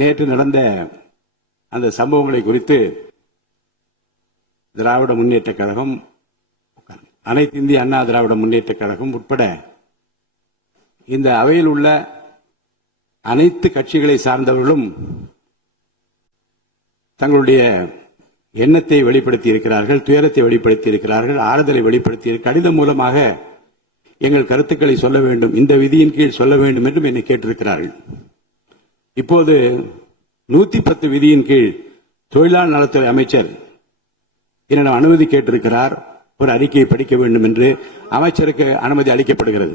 நேற்று நடந்த அந்த சம்பவங்களை குறித்து திராவிட முன்னேற்ற கழகம், அனைத்து இந்திய அண்ணா திராவிட முன்னேற்ற கழகம் உட்பட இந்த அவையில் உள்ள அனைத்து கட்சிகளை சார்ந்தவர்களும் தங்களுடைய எண்ணத்தை வெளிப்படுத்தி இருக்கிறார்கள், துயரத்தை வெளிப்படுத்தி இருக்கிறார்கள், ஆறுதலை வெளிப்படுத்தி கடிதம் மூலமாக எங்கள் கருத்துக்களை சொல்ல வேண்டும், இந்த விதியின் கீழ் சொல்ல வேண்டும் என்றும் என்னை கேட்டிருக்கிறார்கள். இப்போது 110 விதியின் கீழ் தொழிலாளர் நலத்துறை அமைச்சர் என்னிடம் அனுமதி கேட்டிருக்கிறார். ஒரு அறிக்கையை படிக்க வேண்டும் என்று அமைச்சருக்கு அனுமதி அளிக்கப்படுகிறது.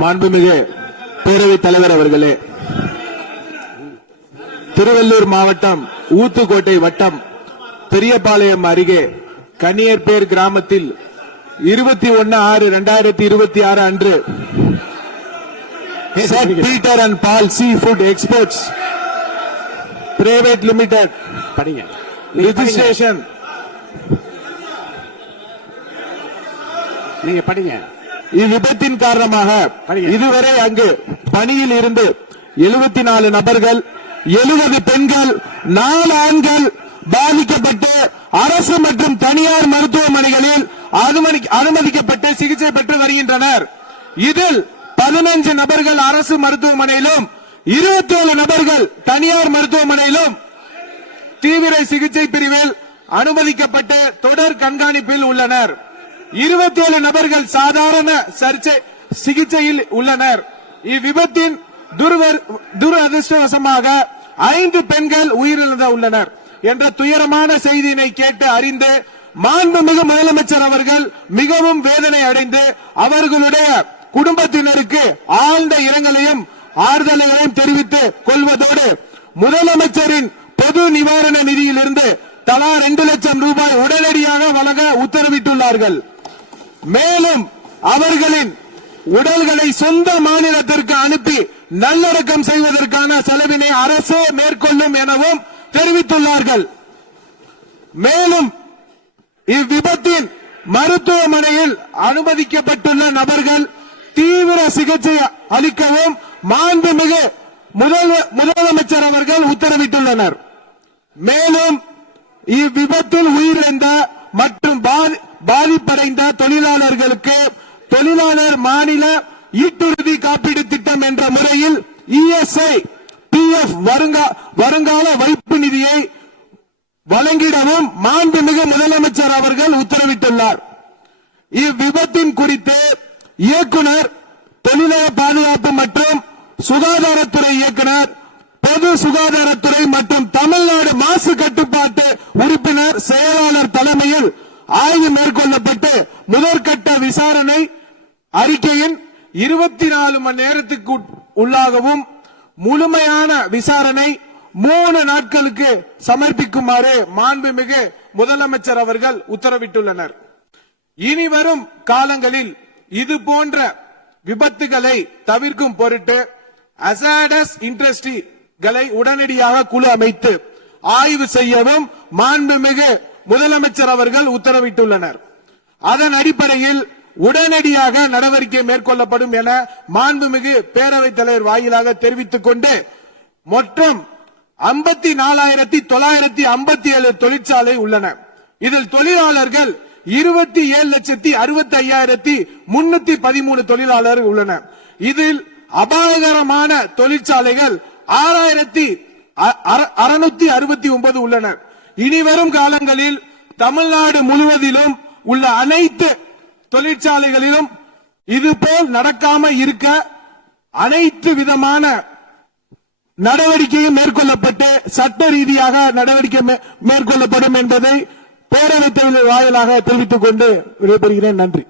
மாண்புமிகு பேரவைத் தலைவர் அவர்களே, திருவள்ளூர் மாவட்டம் ஊத்துக்கோட்டை வட்டம் பெரியபாளையம் அருகே கன்னியர்பேர் கிராமத்தில் 21/6/2026 அன்று Peter and Paul sea food exports private limited registration நீங்க படிங்க. இவ்விபத்தின் காரணமாக இதுவரை அங்கு பணியில் இருந்து 74 நபர்கள், 70 பெண்கள், 4 ஆண்கள் பாதிக்கப்பட்டு அரசு மற்றும் தனியார் மருத்துவமனைகளில் அனுமதிக்கப்பட்டு சிகிச்சை பெற்று வருகின்றனர். இதில் 15 நபர்கள் அரசு மருத்துவமனையிலும் 27 நபர்கள் தனியார் மருத்துவமனையிலும் தீவிர சிகிச்சை பிரிவில் அனுமதிக்கப்பட்டு தொடர் கண்காணிப்பில் உள்ளனர். 27 நபர்கள் சாதாரண சிகிச்சையில் உள்ளனர். இவ்விபத்தின் துரதிருஷ்டவசமாக 5 பெண்கள் உயிரிழந்து உள்ளனர் என்ற துயரமான செய்தியினை கேட்டு அறிந்து மாண்புமிகு முதலமைச்சர் அவர்கள் மிகவும் வேதனை அடைந்து அவர்களுடைய குடும்பத்தினருக்கு ஆழ்ந்த இரங்கலையும் ஆறுதலையும் தெரிவித்துக் கொள்வதோடு முதலமைச்சரின் பொது நிவாரண நிதியிலிருந்து தலா 2 லட்சம் ரூபாய் உடனடியாக வழங்க உத்தரவிட்டுள்ளார்கள். மேலும் அவர்களின் உடல்களை சொந்த மாநிலத்திற்கு அனுப்பி நல்லடக்கம் செய்வதற்கான செலவினை அரசே மேற்கொள்ளும் எனவும் தெரிவித்துள்ளார்கள். மேலும் இவ்விபத்தின் மருத்துவமனையில் அனுமதிக்கப்பட்டுள்ள நபர்கள் தீவிர சிகிச்சை அளிக்கவும் மாண்புமிகு முதலமைச்சர் அவர்கள் உத்தரவிட்டுள்ளனர். மேலும் இவ்விபத்தில் உயிரிழந்த மற்றும் பாதிப்படைந்த தொழிலாளர்களுக்கு தொழிலாளர் மாநில ஈட்டுறுதி காப்பீடு திட்டம் என்ற முறையில் ESI, PF வருங்கால வைப்பு நிதியை வழங்கிடவும் மாண்புமிகு முதலமைச்சர் அவர்கள் உத்தரவிட்டுள்ளார். இவ்விபத்தின் குறித்து இயக்குனர், தொழிலாளர் பாதுகாப்பு மற்றும் சுகாதாரத்துறை இயக்குனர், பொது சுகாதாரத்துறை மற்றும் தமிழ்நாடு மாசு கட்டுப்பாட்டு உறுப்பினர் செயலாளர் தலைமையில் ஆய்வு மேற்கொள்ளப்பட்டு முதற்கட்ட விசாரணை அறிக்கையின் 24 மணி நேரத்துக்கு உள்ளாகவும் முழுமையான விசாரணை 3 நாட்களுக்கு சமர்ப்பிக்குமாறு மாண்புமிகு முதலமைச்சர் அவர்கள் உத்தரவிட்டுள்ளனர். இனி வரும் காலங்களில் இது போன்ற விபத்துகளை தவிர்க்கும் பொருட்டு அசாடஸ் இண்டஸ்ட்ரிகளை உடனடியாக குழு அமைத்து ஆய்வு செய்யவும் மாண்புமிகு முதலமைச்சர் அவர்கள் உத்தரவிட்டுள்ளனர். அதன் அடிப்படையில் உடனடியாக நடவடிக்கை மேற்கொள்ளப்படும் என மாண்புமிகு பேரவைத் தலைவர் வாயிலாக தெரிவித்துக் கொண்டு மொத்தம் 54,957 தொழிற்சாலை உள்ளன. இதில் தொழிலாளர்கள் 27,65,313 தொழிலாளர்கள் உள்ளனர். இதில் அபாயகரமான தொழிற்சாலைகள் 6,669 உள்ளனர். இனிவரும் காலங்களில் தமிழ்நாடு முழுவதிலும் உள்ள அனைத்து தொழிற்சாலைகளிலும் இதுபோல் நடக்காமல் இருக்க அனைத்து விதமான நடவடிக்கையும் மேற்கொள்ளப்பட்டு சட்ட ரீதியாக நடவடிக்கை மேற்கொள்ளப்படும் என்பதை பேரவைத் தலைவர் வாயிலாக தெரிவித்துக் கொண்டு விடைபெறுகிறேன். நன்றி.